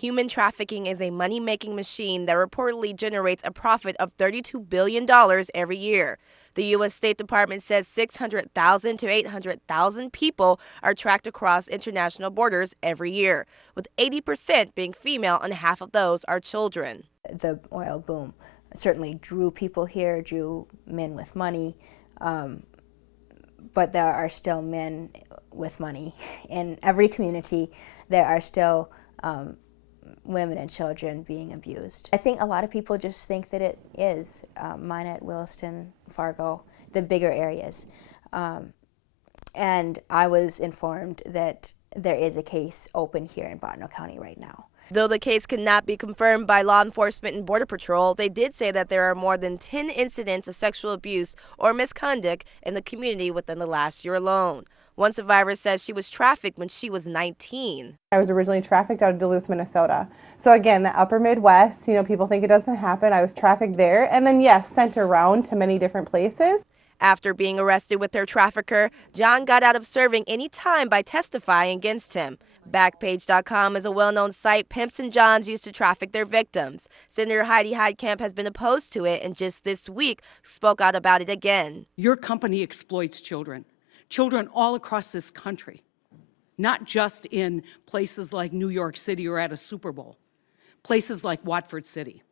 Human trafficking is a money-making machine that reportedly generates a profit of $32 billion every year. The U.S. State Department says 600,000 to 800,000 people are tracked across international borders every year, with 80% being female and half of those are children. The oil boom certainly drew people here, drew men with money, but there are still men with money. In every community, there are still women and children being abused. I think a lot of people just think that it is Minot, Williston, Fargo, the bigger areas. And I was informed that there is a case open here in Bottineau County right now. Though the case cannot be confirmed by law enforcement and Border Patrol, they did say that there are more than 10 incidents of sexual abuse or misconduct in the community within the last year alone. One survivor says she was trafficked when she was 19. I was originally trafficked out of Duluth, Minnesota. So again, the upper Midwest, people think it doesn't happen. I was trafficked there and then, yes, sent around to many different places. After being arrested with her trafficker, John got out of serving any time by testifying against him. Backpage.com is a well-known site pimps and Johns use to traffic their victims. Senator Heidi Heitkamp has been opposed to it and just this week spoke out about it again. Your company exploits children all across this country, not just in places like New York City or at a Super Bowl, places like Watford City,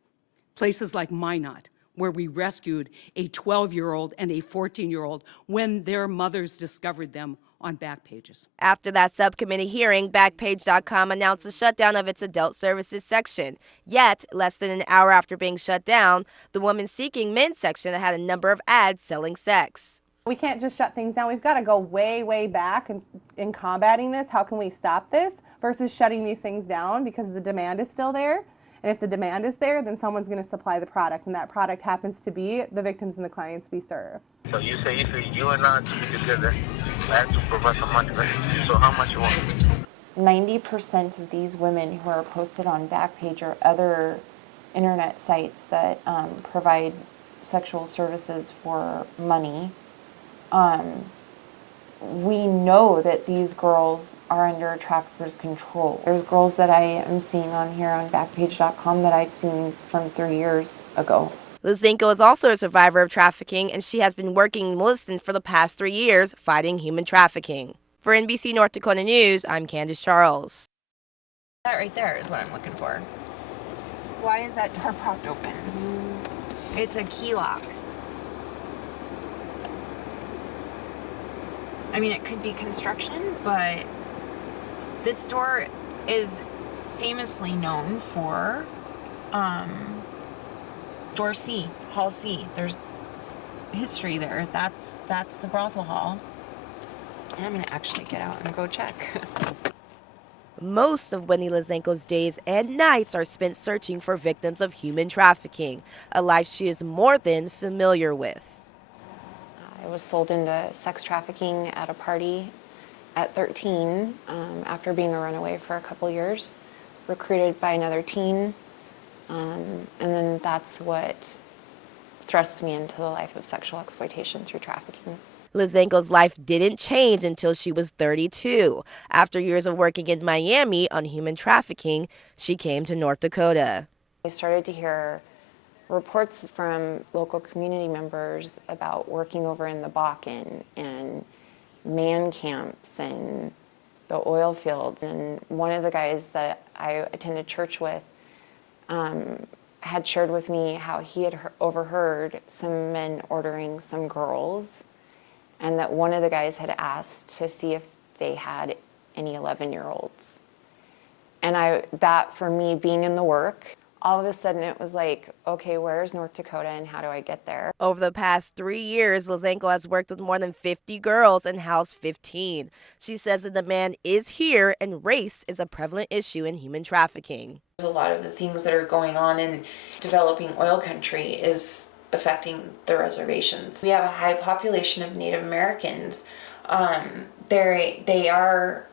places like Minot, where we rescued a 12-year-old and a 14-year-old when their mothers discovered them on Backpages. After that subcommittee hearing, Backpage.com announced the shutdown of its adult services section. Yet, less than an hour after being shut down, the Women Seeking Men section had a number of ads selling sex. We can't just shut things down. We've got to go way, way back in combating this. How can we stop this versus shutting these things down because the demand is still there? And if the demand is there, then someone's going to supply the product, and that product happens to be the victims and the clients we serve. So you say if you and I be together, I have to provide some money, right? So how much you want? 90% of these women who are posted on Backpage or other internet sites that provide sexual services for money, we know that these girls are under traffickers' control. There's girls that I am seeing on here on Backpage.com that I've seen from 3 years ago. Lizenko is also a survivor of trafficking, and she has been working in Williston for the past 3 years fighting human trafficking. For NBC North Dakota News, I'm Candace Charles. That right there is what I'm looking for. Why is that door propped open? It's a key lock. I mean, it could be construction, but this store is famously known for door C, hall C. There's history there. That's the brothel hall. And I'm gonna actually get out and go check. Most of Wendy Lizenko's days and nights are spent searching for victims of human trafficking, a life she is more than familiar with. I was sold into sex trafficking at a party at 13 after being a runaway for a couple years, recruited by another teen, and then that's what thrust me into the life of sexual exploitation through trafficking. Lizenko's life didn't change until she was 32. After years of working in Miami on human trafficking, she came to North Dakota. I started to hear reports from local community members about working over in the Bakken and man camps and the oil fields. And one of the guys that I attended church with had shared with me how he had overheard some men ordering some girls, and that one of the guys had asked to see if they had any 11-year-olds. And that for me, being in the work, all of a sudden it was like, okay, where's North Dakota and how do I get there? Over the past 3 years, Lizenko has worked with more than 50 girls and housed 15. She says the demand is here and race is a prevalent issue in human trafficking. A lot of the things that are going on in developing oil country is affecting the reservations. We have a high population of Native Americans. They are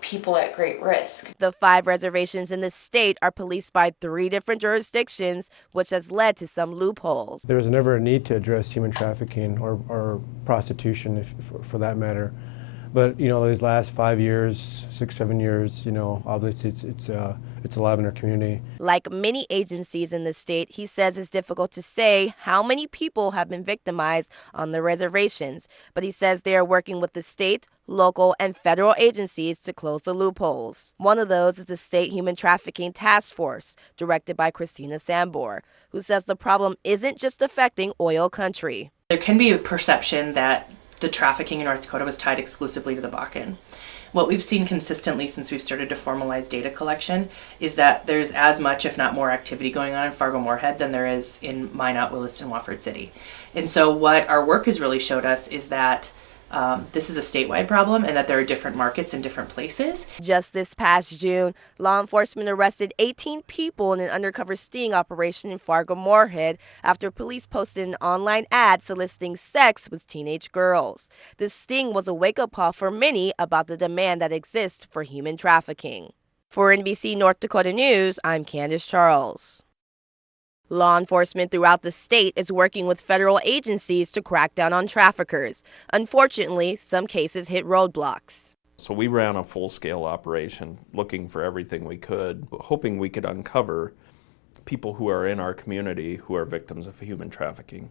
people at great risk. The 5 reservations in the state are policed by 3 different jurisdictions, which has led to some loopholes. There was never a need to address human trafficking or prostitution, for that matter, But these last 5 years, 6, 7 years, obviously it's alive in our community. Like many agencies in the state, he says it's difficult to say how many people have been victimized on the reservations, but he says they are working with the state, local, and federal agencies to close the loopholes. One of those is the State Human Trafficking Task Force, directed by Christina Sambor, who says the problem isn't just affecting oil country. There can be a perception that the trafficking in North Dakota was tied exclusively to the Bakken. What we've seen consistently since we've started to formalize data collection is that there's as much, if not more, activity going on in Fargo-Moorhead than there is in Minot, Williston, Wofford City. And so what our work has really showed us is that this is a statewide problem and that there are different markets in different places. Just this past June, law enforcement arrested 18 people in an undercover sting operation in Fargo-Moorhead after police posted an online ad soliciting sex with teenage girls. The sting was a wake-up call for many about the demand that exists for human trafficking. For NBC North Dakota News, I'm Candace Charles. Law enforcement throughout the state is working with federal agencies to crack down on traffickers. Unfortunately, some cases hit roadblocks. So we ran a full-scale operation looking for everything we could, hoping we could uncover people who are in our community who are victims of human trafficking.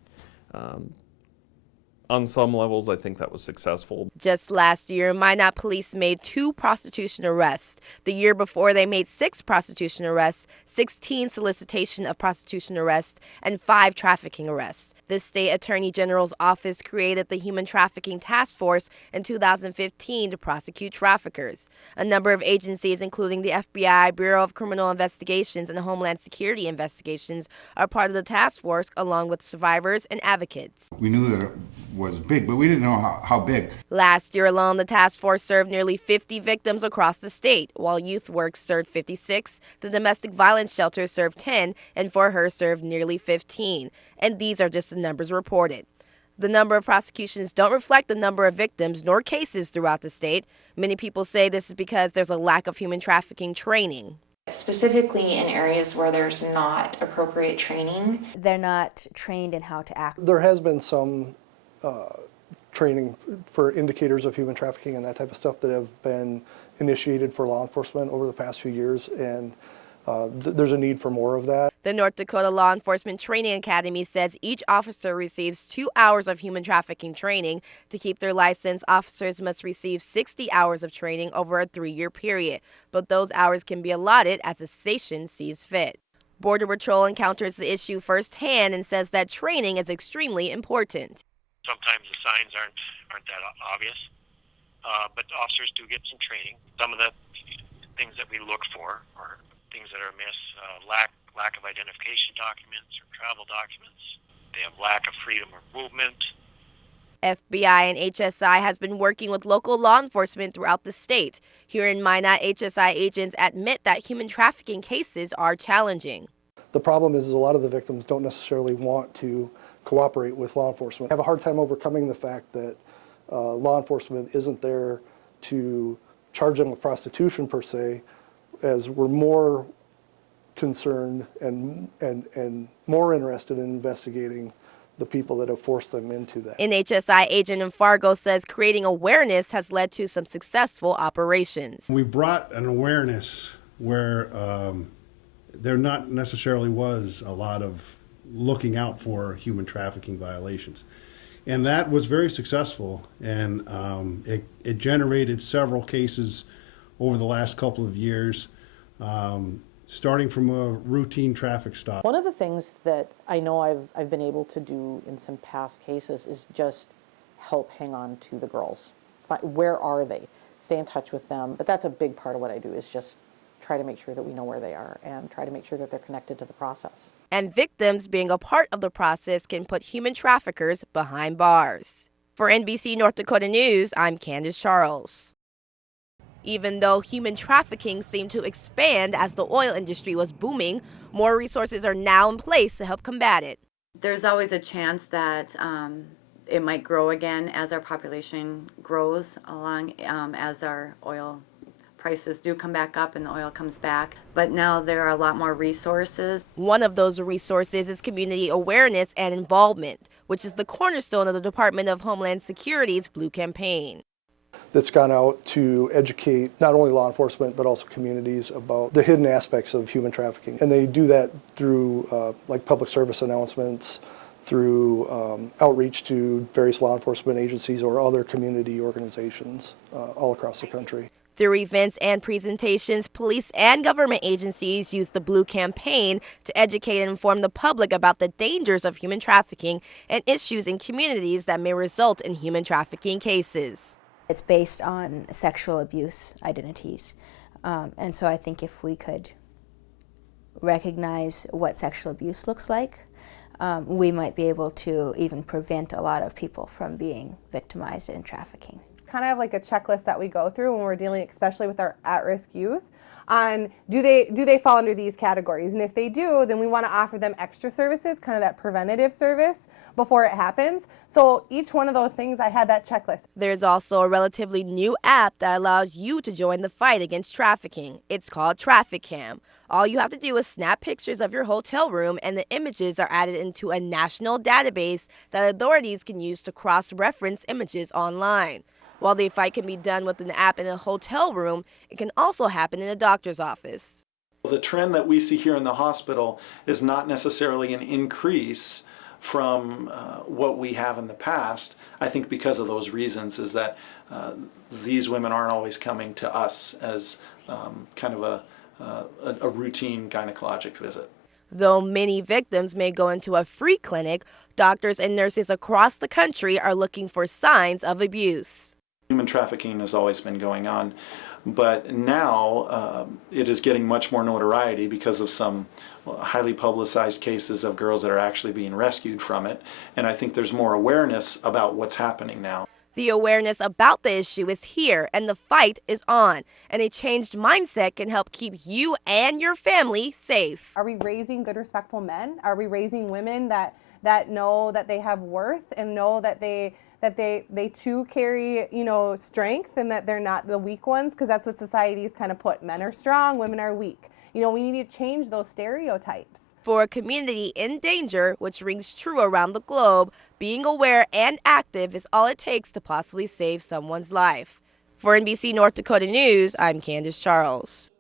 On some levels, I think that was successful. Just last year, Minot police made 2 prostitution arrests. The year before, they made 6 prostitution arrests, 16 solicitation of prostitution arrests, and 5 trafficking arrests. The state attorney general's office created the Human Trafficking Task Force in 2015 to prosecute traffickers. A number of agencies, including the FBI, Bureau of Criminal Investigations, and Homeland Security Investigations, are part of the task force, along with survivors and advocates. We knew that it was big, but we didn't know how big. Last year alone, the task force served nearly 50 victims across the state, while Youth Works served 56, the domestic violence shelter served 10, and For Her served nearly 15. And these are just the numbers reported. The number of prosecutions don't reflect the number of victims nor cases throughout the state. Many people say this is because there's a lack of human trafficking training. Specifically in areas where there's not appropriate training. They're not trained in how to act. There has been some training for indicators of human trafficking and that type of stuff that have been initiated for law enforcement over the past few years, and there's a need for more of that. The North Dakota Law Enforcement Training Academy says each officer receives 2 hours of human trafficking training. To keep their license, officers must receive 60 hours of training over a 3-year period, but those hours can be allotted as the station sees fit. Border Patrol encounters the issue firsthand and says that training is extremely important. Sometimes the signs aren't that obvious, but officers do get some training. Some of the things that we look for are things that are amiss, lack of identification documents or travel documents. They have lack of freedom of movement. FBI and HSI has been working with local law enforcement throughout the state. Here in Minot, HSI agents admit that human trafficking cases are challenging. The problem is a lot of the victims don't necessarily want to cooperate with law enforcement. Have a hard time overcoming the fact that law enforcement isn't there to charge them with prostitution per se, as we're more concerned and more interested in investigating the people that have forced them into that. An HSI agent in Fargo says creating awareness has led to some successful operations. We brought an awareness where there not necessarily was a lot of looking out for human trafficking violations. And that was very successful, and it generated several cases over the last couple of years, starting from a routine traffic stop. One of the things that I know I've been able to do in some past cases is just help hang on to the girls. Where are they? Stay in touch with them. But that's a big part of what I do, is just try to make sure that we know where they are and try to make sure that they're connected to the process. And victims being a part of the process can put human traffickers behind bars. For NBC North Dakota News, I'm Candace Charles. Even though human trafficking seemed to expand as the oil industry was booming, more resources are now in place to help combat it. There's always a chance that it might grow again as our population grows along, as our oil prices do come back up and the oil comes back. But now there are a lot more resources. One of those resources is community awareness and involvement, which is the cornerstone of the Department of Homeland Security's Blue Campaign. that's gone out to educate not only law enforcement but also communities about the hidden aspects of human trafficking. And they do that through like public service announcements, through outreach to various law enforcement agencies or other community organizations all across the country. Through events and presentations, police and government agencies use the Blue campaign to educate and inform the public about the dangers of human trafficking and issues in communities that may result in human trafficking cases. It's based on sexual abuse identities. And so I think if we could recognize what sexual abuse looks like, we might be able to even prevent a lot of people from being victimized in trafficking. Kind of like a checklist that we go through when we're dealing, especially with our at-risk youth, on do they fall under these categories, and if they do, then we want to offer them extra services, kind of that preventative service before it happens. So each one of those things, I had that checklist. There's also a relatively new app that allows you to join the fight against trafficking. It's called Trafficking. All you have to do is snap pictures of your hotel room, and the images are added into a national database that authorities can use to cross-reference images online. While the fight can be done with an app in a hotel room, it can also happen in a doctor's office. The trend that we see here in the hospital is not necessarily an increase from what we have in the past. I think because of those reasons is that these women aren't always coming to us as kind of a routine gynecologic visit. Though many victims may go into a free clinic, doctors and nurses across the country are looking for signs of abuse. Human trafficking has always been going on, but now it is getting much more notoriety because of some highly publicized cases of girls that are actually being rescued from it, and I think there's more awareness about what's happening now. The awareness about the issue is here, and the fight is on, and a changed mindset can help keep you and your family safe. Are we raising good, respectful men? Are we raising women that know that they have worth and know that they too carry, strength, and that they're not the weak ones? Because that's what society's kind of put. Men are strong, women are weak. We need to change those stereotypes. For a community in danger, which rings true around the globe, being aware and active is all it takes to possibly save someone's life. For NBC North Dakota News, I'm Candace Charles.